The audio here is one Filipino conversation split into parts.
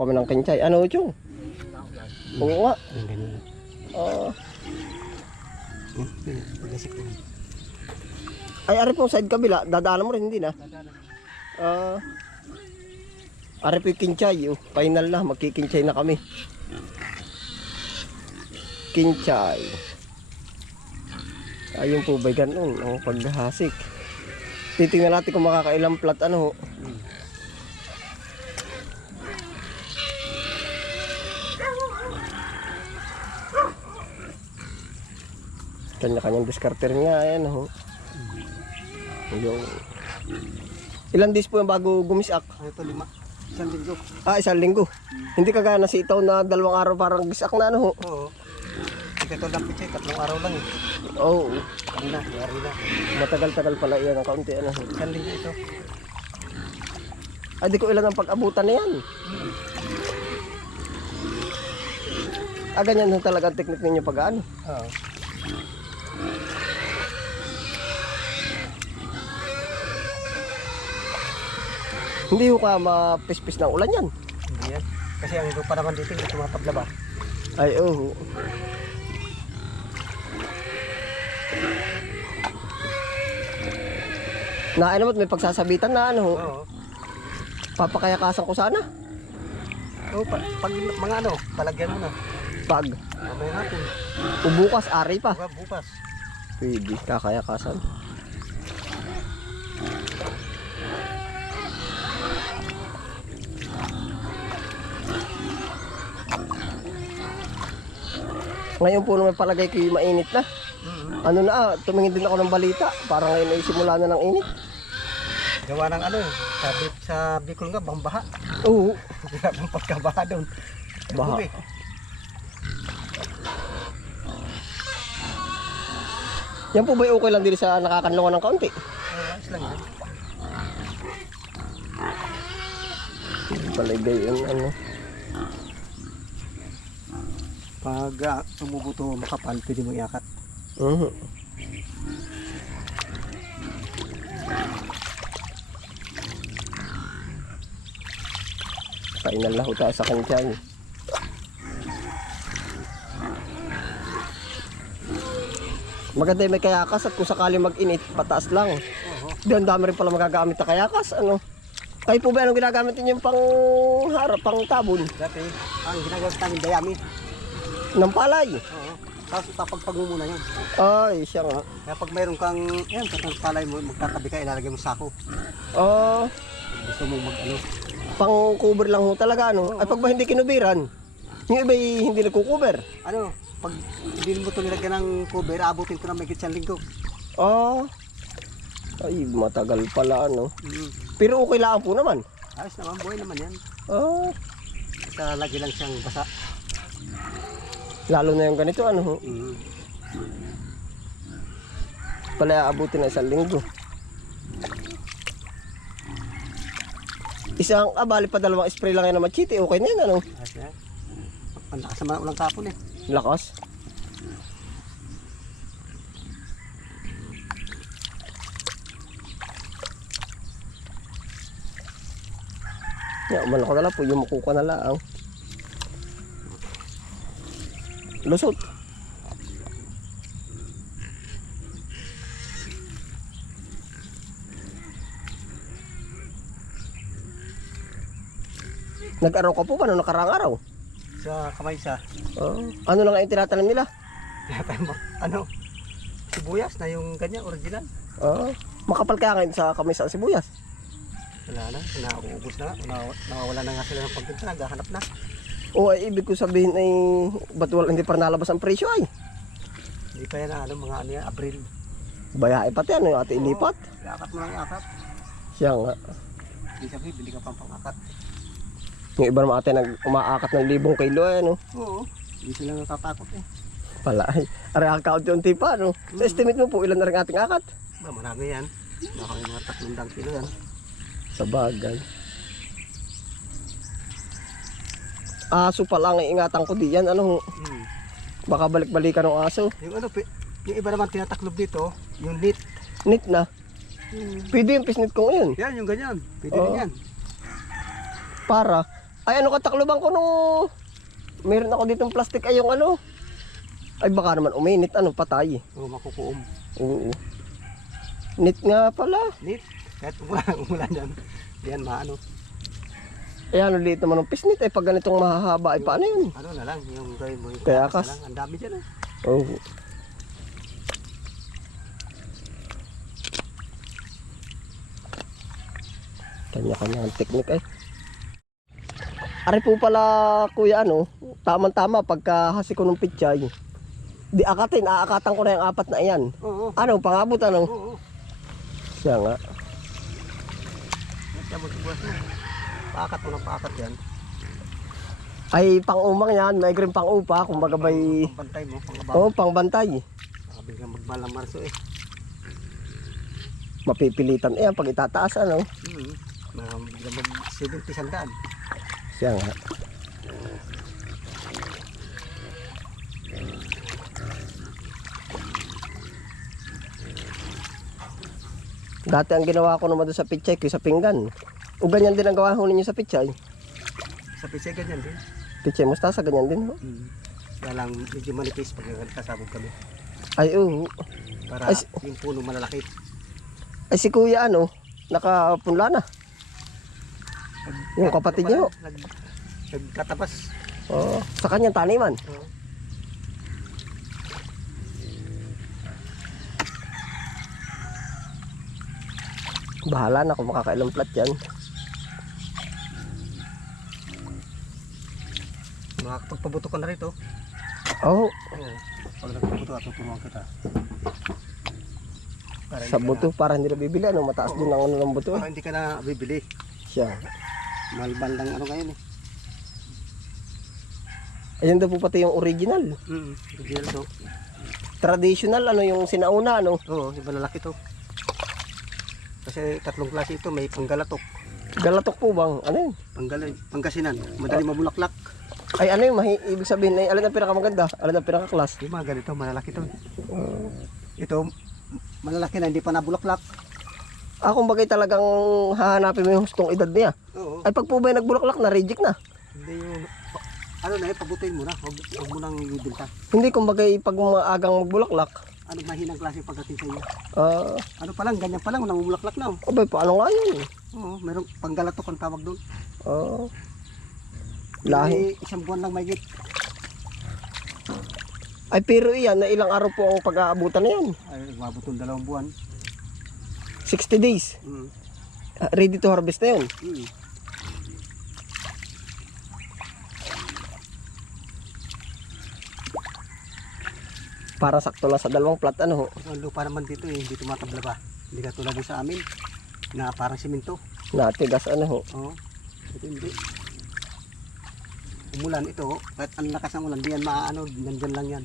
kami ng kinchay. Ano, Chong? Oo nga. Yung ganyan. Ko. ay, ari pong side kabila. Dadaanan mo rin, hindi na. Ah, ari po yung kinchay. Oh. Final na. Magkikinchay na kami. Kinchay. Ayun po ba ganun ang paghahasik. Titingnan natin kung makakailang plat ano. Kanya-kanyang discarter nga ayan ho. Yung Ilan days po yung bago gumisak? Ano ito, lima. Isang linggo. Ah, isang linggo. Hindi kagaya na si itaw na dalawang araw parang gisak na ano ho. Oo. Ito lang pichay, tatlong araw lang eh. Oo. Ano na, yari na. Matagal-tagal pala iyan ang kaunti ano. Isang linggo ito. Ay, di ko ilan ang pag-abutan na yan. Ah, ganyan talaga ang teknik ninyo pag ano. Oo. Hindi ho ka mapispis ng ulan yan. Hindi yan. Kasi ang lupa naman dito, hindi tumatablaba. Ay, oo. Na ano may pagsasabitan na ano. Oo. papakayakasan ko sana. Oo, pa, pag mga ano, palagyan mo na. Pag Mamaya natin. ubukas, ari pa. Bukas, bukas. Pwede, kakayakasan. Ngayon po naman palagay ko yung mainit na. Mm-hmm. Ano na, ah, tumingin din ako ng balita. Parang ngayon ay simula na ng init. Gawa ng ano, sabi sa Bicol nga, bang baha. Oo, Grabe pagkabaha doon. Baha. Bumi. Yan po ba okay lang din sa nakakanlungan ng kaunti? Ayos lang yan. Palagay yung ano. Pag uh, tumubuto makapal, pwede mo iakat. Mhm. Final na ho tayo sa kanya. Maganda yung may kayakas at kung sakali mag-init, pataas lang. Oo. Di, ang dami rin pala magagamit na kayakas. Ano? Kayo po ba anong ginagamit ninyo yung pang harap, pang tabon? Dati, ang ginagawa namin dayami. Ng palay? Oo. Tapos papagpag mo muna yun. Ay, siya nga. Kaya pag mayroon kang, yan, katang palay mo, magtatabi ka, ilalagay mo sa sako. Ah, Gusto mo mag, ano, pang cover lang ho talaga ano. Ay pag ba hindi kinubiran, yung iba hindi nagko-cover. ano, pag hindi mo ito nilagyan ng cover, abutin ko na may isang linggo. Ah. Ay, matagal pala ano. Mm. Pero okay lang po naman. Ayos naman, buhay naman yan. Ah, Basta lagi lang siyang basa. lalo na yung ganito ano ho. Mm. Pala aabutin na isang linggo. Isang, ah, bali pa dalawang spray lang yan na machete. Okay na yan ano. Ayos yan. Ang lakas naman ang ulang kapon eh. Lakas. Ya, umano ko na po, yumuko ko na lang. Lusot. Nag-araw ka po ba nung nakarang araw? Sa kamay sa, Oh. Ano lang yung tinatanim nila? ano, sibuyas na yung ganyan, original. Oh. Makapal kaya ngayon sa kamay sa sibuyas. Wala na, nauubos na, na, nawawala na nga sila ng pagkinta, naghahanap na. O ay ibig ko sabihin ay ba't wala hindi pa nalabas ang presyo ay? Hindi pa yan, ano, mga ano yan, Abril. Bayae pati ano yung ate ilipat. Iakat mo lang iakat. Siya nga. Hindi sabi, bili ka pang pangakat. Yung iba naman ate nag umaakat ng libong kilo ay ano. Oo. Hindi sila natatakot eh. Pala ay. Ari ang kaunti-unti pa ano. Sa estimate mo po ilan na rin ating akat? Ba, marami yan. Baka yung mga tatlong dang kilo yan. Sa bagay. Aso pa lang ingatan ko diyan ano. Hmm. Baka balik-balikan ng aso. Yung ano, pi- yung iba naman tinataklob dito, yung knit. Nit na. Hmm. Pwede yung pisnit ko ngayon. Yan, yung ganyan. Pwede Oo. yan. Para Ay, ano katakloban ko nung... Meron ako ditong plastic ay yung ano. Ay, baka naman uminit. Ano, patay. Oo, makukuom. Oo. Nit nga pala. Nit. Kahit umulan, umulan dyan. Yan, maano. Eh, ano dito naman ng pisnit. Eh, pag ganitong mahahaba, ay paano yun? Ano na lang, yung gawin mo. Yung Kaya kas-. Ang dami dyan eh. Oo. Kanya-kanya ang teknik ay. Ari po pala kuya ano, tamang-tama pagka hasi ko ng pichay. Di akatin, aakatan ko na yung apat na iyan. Oo, Ano, pangabot ano? oo. Siya nga. Kaya mo ng pakat yan. Ay, pang-umang yan, may green pang-upa, kumbaga bay... Pambantay mo, pangabaw. Oo, pang-bantay. Sabi ka magmalang marso eh. Mapipilitan yan pag itataas ano. Hmm. Mag 70 sandaan. Siya nga. Dati ang ginawa ko naman doon sa pichay ko sa pinggan. O ganyan din ang gawa ho ninyo sa pichay. Sa PC ganyan din. Pichay mustasa, ganyan din ho. Hmm. Kaya lang medyo manipis pag kasabog kami. Ay, oo. Para Ay, yung puno malalaki. Ay, si kuya ano, nakapunla na. Yung kapatid niyo. Nag, nagkatapas. Oo. Sa kanyang taniman. Oo. Bahala na kung makakailang plat yan. Makakapagpabuto ka na rito. Oo. Oo. Pag nagpabuto, tuturuan kita. Para Sa buto, para hindi na bibili. Ano, mataas din ang ano ng Na, buto. para hindi ka na bibili. Siya. Malbal lang ano ngayon eh. Ayun daw po pati yung original. Mm, original to. Traditional, ano yung sinauna, ano. Oo, iba lalaki to. Kasi tatlong klase ito, may panggalatok, Galatok po bang? Ano yun? panggalay, pangkasinan, madali mabulaklak. Ay ano yung mahi, ibig sabihin ay alin ang pinakamaganda? Alin ang pinakaklas? Yung mga ganito, malalaki to. Ito, malalaki na, hindi pa nabulaklak. Ah, kung bagay talagang hahanapin mo yung hustong edad niya. Oo. Ay pag po ba nagbulaklak na, reject na. Hindi yung, ano na eh, pabutuin mo na, huwag, huwag mo nang ibinta. Hindi kung bagay pag maagang magbulaklak. Ano mahinang klase pagdating sa iyo. Ah, Ano pa lang, ganyan pa lang, namumulaklak na. oh. abay, paano nga yun? Oo, merong panggalatok ang tawag doon. Ah, lahi. May isang buwan lang may git. Ay pero iyan, na ilang araw po ang pag-aabutan na yan? Ay, umabot ng dalawang buwan. 60 days. Mm. Ah, Ready to harvest na yun. Mm. Para sakto lang sa dalawang plat, ano ho. Ang lupa naman dito eh, hindi tumatabla ba? Hindi ka tulad sa amin, na parang simento. Natigas, ano ho. Oo. Ito hindi. Umulan ito, kahit ang lakas ng ulan, di yan maaano, nandyan lang yan.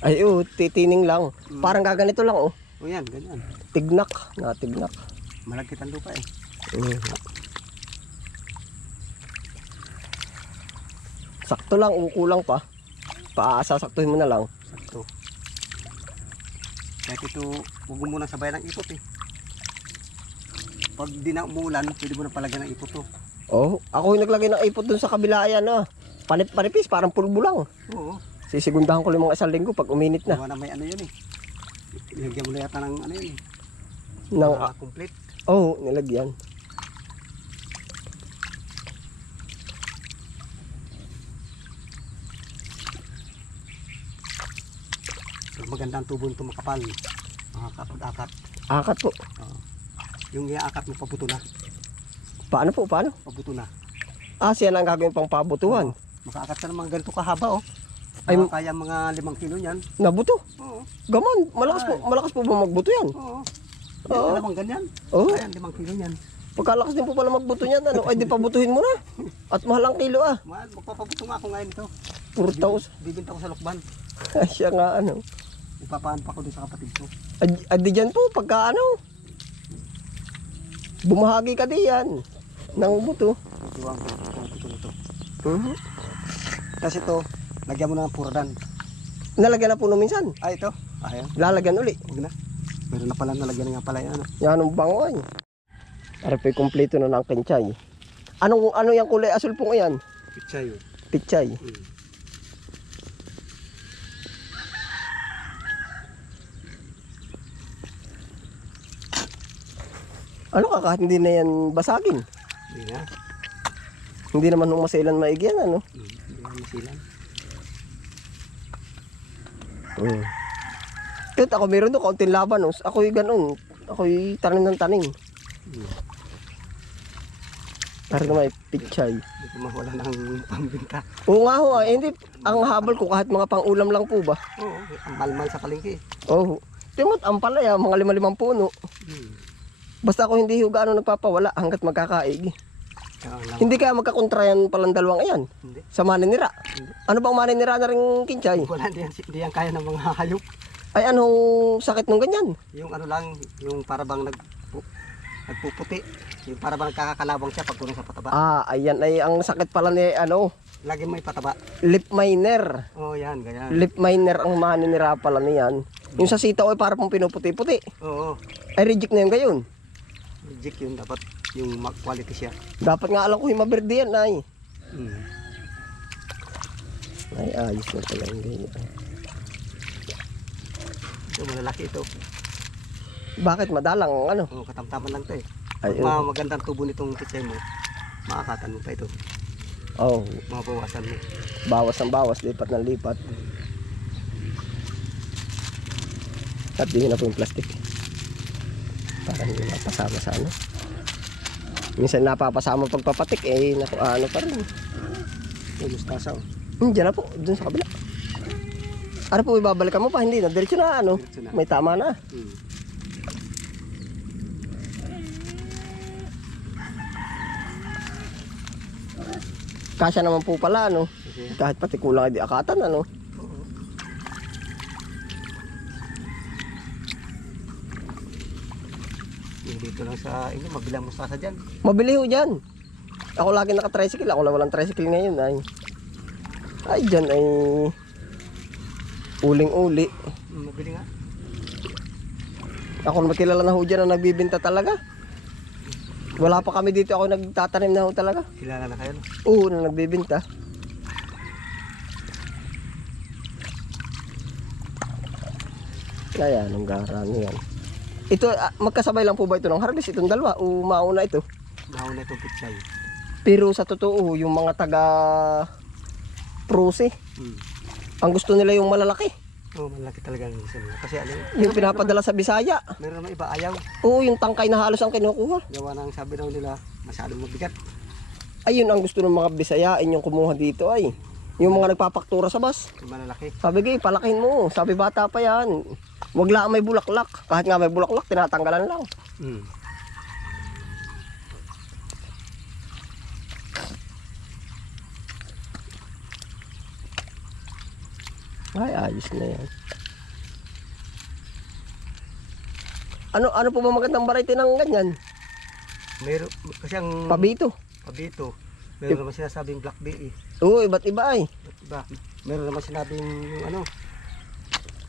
Ay, oh, titining lang. Mm. Parang gaganito lang, oh. O yan, ganyan. Tignak. Natignak. Malagkit ang lupa eh. Mm. Sakto lang, ukulang pa. Paasasaktuhin mo na lang. Sakto. Kahit ito, huwag mo muna sabayan ng ipot eh. Pag di na umuulan, pwede mo na palagyan ng ipot to. Oh, ako yung naglagay ng ipot dun sa kabila ayan, ah. Panip panipis, parang pulbo lang. Oo. Sisigundahan ko lang mga isang linggo pag uminit na. Gawa na may ano yun eh. Nilagyan mo na yata ng ano yun eh. Nang, Para complete. oh, nilagyan. So, maganda ang tubo nito makapal. Makakapag-akat. Akat po. Oo. Yung iakat mo pabuto na. Paano po, paano? Pabuto na. Ah, siya lang gagawin pang pabutuhan. Makaakat ka ng mga ganito kahaba oh. Ay, Ay, kaya mga limang kilo yan. Nabuto. Oo. Gaman, malakas po, malakas po ba magbuto yan? Oo. Oo. Oo. Alam ganyan. Oh, Ayan, limang kilo yan. pagkalakas din po pala magbuto niyan, ano? Ay, di pabutuhin mo na. At mahal ang kilo ah. Mahal, magpapabuto nga ako ngayon ito. 4,000. Bibinta ko sa lukban. Ay, siya nga ano. Ipapaan pa ko dun sa kapatid ko. Ad, adi dyan po, pagka ano. Bumahagi ka diyan. Nang buto. Tuwang ko itong puto nito. Mhm. Tapos ito, lagyan mo na ng puradan. Nalagyan na po nung minsan. Ah, ito. Ayan. Lalagyan uli. Huwag na. Meron na pala nalagyan nga pala yan. Ano? Yan ang bango ay. Para po kumpleto na ng kinchay. Anong ano yung kulay asul po ngayon? Pichay. Pichay. Mm. Ano ka kahit hindi na yan basagin? Hindi na. Hindi naman nung masailan maigi yan, ano? Mm. Hindi na masilan. Mm. Kahit ako meron doon, kaunting laban. Oh. Ako'y ganun. Ako'y tanim ng tanim. Mm. Para na may pichay. Hindi ko mawala ng pambinta. Oo nga ho, ah. Eh, hindi. Ang habol ko kahit mga pang-ulam lang po ba? Oo, ang malmal sa palengke. Oo. Oh. Timot, ang palaya, mga lima-limang puno. Mm. Basta ako hindi ho gaano nagpapawala hanggat magkakaig. Kaya lang. Hindi kaya magkakontra yan palang dalawang ayan. Hindi. Sa maninira. Hindi. Ano bang maninira na rin kinchay? Wala, hindi yan, hindi yan kaya ng mga hayop. Ay anong sakit nung ganyan? Yung ano lang, yung para bang nag, nagpuputi. Yung para bang nagkakakalabang siya pag sa pataba. Ah, ayan ay ang sakit pala ni ano, Lagi may pataba. lip miner. Oo, yan, ganyan. Lip miner ang maninira pala niyan. Yung sa sitaw ay para pong pinuputi-puti. Oo, Ay reject na yun gayon. Legit yun. Dapat yung quality siya. Dapat nga alam ko yung maberde yan ay. Mm. Ay ayos na pala yung ganyan. Ito, malalaki ito. Bakit madalang ano? Oo, katamtaman lang ito eh. Ay, Pag mga magandang tubo nitong pichay mo, makakatan mo pa ito. oh, Mabawasan mo. bawas ng bawas, lipat ng lipat. Sabihin na po yung plastic. Para hindi napasama sa ano. Minsan napapasama pagpapatik eh, naku, ano pa rin. Mustasa oh. Hmm, dyan na po, dun sa kabila. Ano po, ibabalikan mo pa? Hindi na, diretso na ano. Diretso na. May tama na. Mm. Kasya naman po pala, ano. Kasi, Kahit pati kulang ay di akatan, ano. oo. Yung dito lang sa inyo, mabilang mustasa dyan. Mabili ho dyan. Ako lagi naka-tricycle. Ako lang walang tricycle ngayon. Ay, ay dyan ay uling-uli. Mabili nga. Ako naman kilala na ho dyan na nagbibinta talaga. Wala pa kami dito ako nagtatanim na ho talaga. Kilala na kayo. no? Oo, na nagbibinta. Kaya, anong garano yan. Ito, ah, magkasabay lang po ba ito ng harvest? Itong dalawa o mauna ito? Nauna itong pichay. Pero sa totoo, yung mga taga prose, Mm. ang gusto nila yung malalaki. Oo, malaki talaga ang nila. Kasi ano, Yung pinapadala sa Bisaya. meron naman iba ayaw. Oo, yung tangkay na halos ang kinukuha. Gawa ng sabi daw nila, masyadong mabigat. Ayun ang gusto ng mga Bisayain yung kumuha dito ay. Yung mga nagpapaktura sa bus. Malalaki. Sabi gay, palakin mo. Sabi bata pa yan. Wag lang may bulaklak. Kahit nga may bulaklak, tinatanggalan lang. Mm. Ay, ayos na yan. Ano ano po ba magandang variety ng ganyan? Meron, kasi ang Pabito. pabito, meron naman sinasabing black bee eh. Oo, iba't iba ay. Diba? Meron naman sinabing yung ano,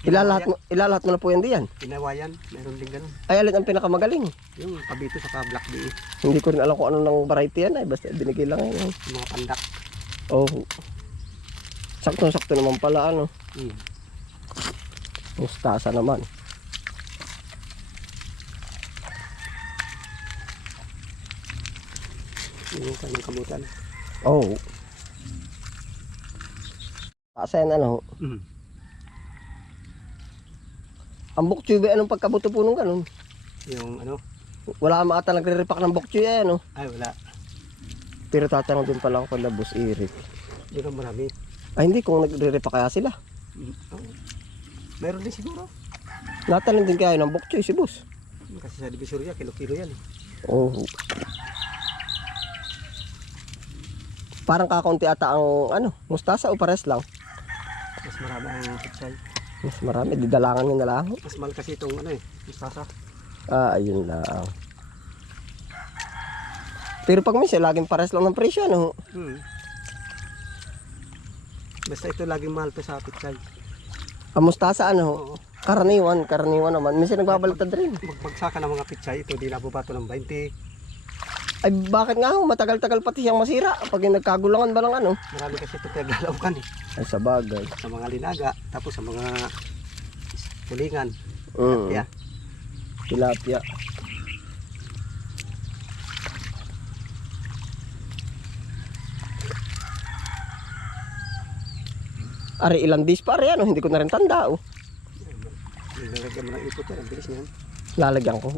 Ilalahat mo, ilalahat mo na po yan diyan. Pinawayan, meron din ganun. Ay, alin ang pinakamagaling? Yung pabito saka black bee, Hindi ko rin alam kung ano ng variety yan ay. Basta binigay lang yan. yung mga pandak. Oh. Sakto-sakto naman pala ano. Mm. Mustasa naman. Yung kanyang kabutan. Oh. Kasi yan ano. Mm. Ang bokchoy ba anong pagkabuto po nung ganun? Yung ano, Wala ka ata nagre-repack ng bokchoy eh ano. ay wala. Pero tatanong din pala ako kay Boss Eric. Hindi ka marami. Ay hindi kung nagre-repack kaya sila. Mm. oo. Meron din siguro. Natanim din kaya ng bokchoy si Boss. Kasi sa Divisoria, kilo-kilo yan. eh. Oh. Parang kakaunti ata ang ano, mustasa o pares lang. Mas marami ang pichay. Mas marami, didalangan nyo na lang. Mas mahal kasi itong ano eh, mustasa. Ah, ayun lang. Pero pag minsan, laging pares lang ng presyo, ano? Hmm. Basta ito laging mahal to sa pichay. Ang mustasa, ano? Oo. Karaniwan, karaniwan naman. Minsan nagbabaliktad rin. Magbagsakan ng mga pichay, ito di nabubato ng 20. Ay bakit nga ho, matagal-tagal pati siyang masira pag nagkagulangan ba ng ano? Marami kasi ito pinaglalawkan eh. Ay sa bagay. Sa mga linaga, tapos sa mga tulingan. Mm. Yeah. Tilapia. Are ilang days pa rin ano, hindi ko na rin tanda oh. Nilagyan mo ng ipot yan, ang bilis niyan. Lalagyan ko.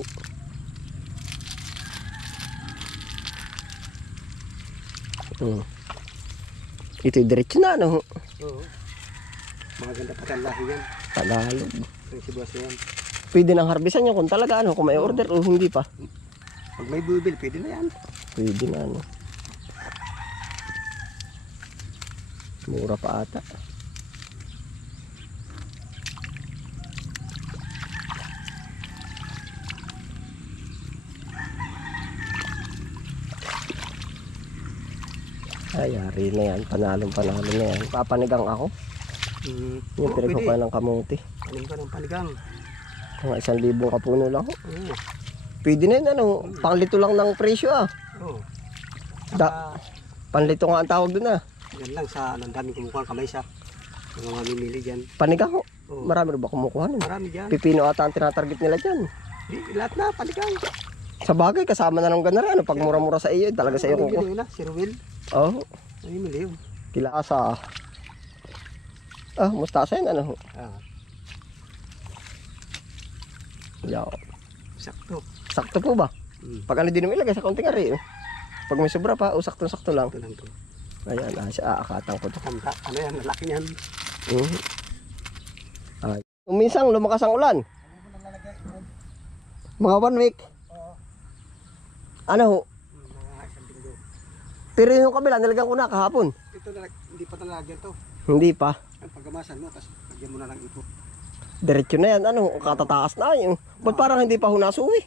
Hmm. Ito diretso na ano. Oo. Mga ganda pa ang lahi yan. Tagalog. Na yan. Pwede nang harbisan nyo kung talaga ano, kung may order o hindi pa. Pag may bubil, pwede na yan. Pwede na ano. Mura pa ata. Ay, yari na yan. Panalong panalo na yan. Papanigang ako. Mm. Yung Oo, pinag ko ng kamuti. Anim ka ng panigang. Mga isang libong kapuno lang. ho. Oo. Pwede na yun, ano. Panglito lang ng presyo ah. Oo. Da- Panlito nga ang tawag doon ah. yan lang sa ang daming kumukuha kamay sa mga mamimili dyan. Panigang ho. Oo. Marami rin ba kumukuha nun? Marami dyan. Pipino ata ang tinatarget nila dyan. Di, lahat na, panigang. Sa bagay, kasama na ng ganun ano, pag mura-mura sa iyo, talaga sa iyo kuko. yun na, si Ruel. Oh, Mamimili yun. kilasa. Ah, mustasa yun, ano? Ah, Yaw. sakto. Sakto po ba? Mm. Pag ano din mo ilagay sa kaunting ari, oh. Pag may sobra pa, o sakto-sakto lang. Ito lang to. Ayan, ah, siya aakatang ko to. Tanda, ano yan, lalaki niyan. Mhm. Ay. Kung minsan lumakas ang ulan, mga one week, ano ho, Mm, Mga isang linggo. Pero yung kabila, nilagyan ko na kahapon. Ito na, hindi pa talagyan to. Hindi pa. Ang pagkamasan mo, tapos lagyan mo na lang ito. Diretso na yan, ano, katataas na yun. Ba't parang hindi pa ho nasuwi?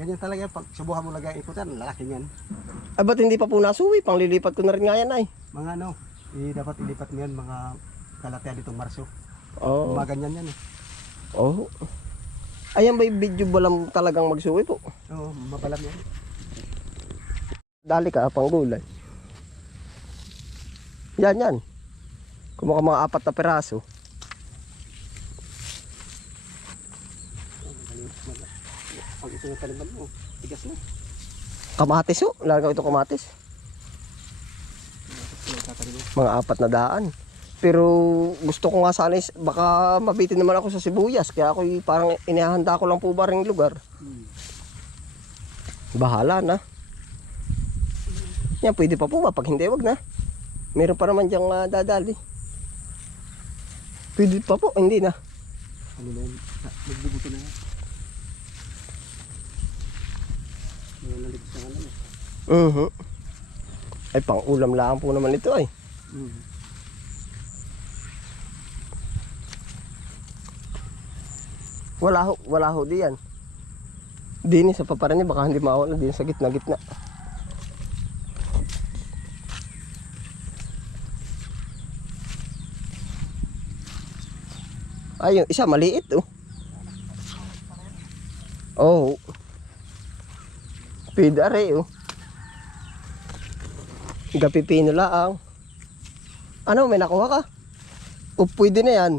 Ganyan talaga yan, pag subuhan mo lagyan ikutan, lalaki niyan. Ay, ba't hindi pa po nasuwi? Panglilipat ko na rin nga yan ay. Mga ano, eh, dapat ilipat mo yan, mga kalatea ditong Marso. Oo. Mga ganyan yan eh. Oh. Ayan ba yung video ba lang talagang magsuwi po? Oo, mabalam yan. Dali ka, pang gulay. Yan, yan. Kumuha mga apat na peraso. Pag ito yung taliman mo, tigas na. Kamatis ho. Lagaw ito kamatis. Mga apat na daan. Pero gusto ko nga sana is, baka mabitin naman ako sa sibuyas. Kaya ako parang inihahanda ko lang po ba ring lugar. Hmm. Bahala na. Yan, pwede pa po ba? Pag hindi, wag na. Meron pa naman diyang ah, dadali. Pwede pa po, hindi na. Ano na? Magbubuto na yan. Mga naligtas na ano. Mhm. Ay, pang ulam lang po naman ito ay. Hmm. Wala ho, wala ho diyan. Dini sa paparan niya, baka hindi mawala din sa gitna Ay, yung isa maliit oh. Oh. Pidare oh. Gapipino laang. Ano, may nakuha ka? O pwede na yan.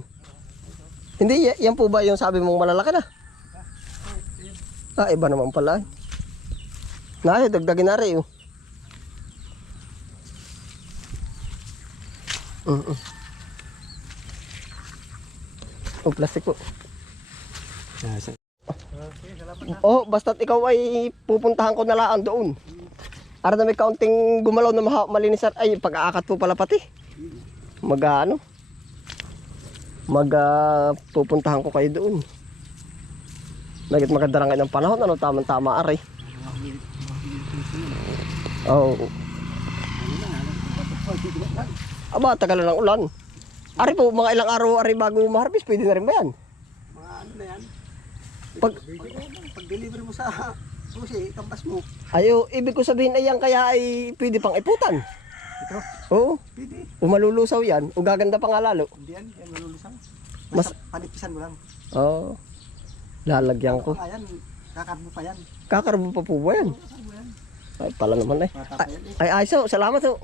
Hindi, yan po ba yung sabi mong malalaki na? Ah, iba naman pala. Nari, dagdagin na rin. Oh. Mm -mm. Oh, plastic po. Oh, basta't ikaw ay pupuntahan ko na lang doon. Para na may kaunting gumalaw na maha, malinis at ay pag-aakat po pala pati. Mag ah, ano? Mag ah, pupuntahan ko kayo doon. Nagit maganda ng panahon ano tamang tama aray. Oh. Aba, tagal na ng ulan. Ari po, mga ilang araw ari bago ma-harvest, pwede na rin ba yan? Mga ano na yan. Pag, Pag deliver mo sa susi, kampas mo. ayo, ibig ko sabihin ay yan kaya ay pwede pang iputan. Ito, Oo. pwede. Umalulusaw yan. O gaganda pa nga lalo. Hindi yan, yan malulusang. Mas- Basta panipisan mo lang. Oo. Lalagyan ko. Ayan, kakarbo pa yan. Kakarbo pa po ba yan? Kakarbo yan. Ay, pala naman eh. Ay, eh. ay, ay, so, salamat so.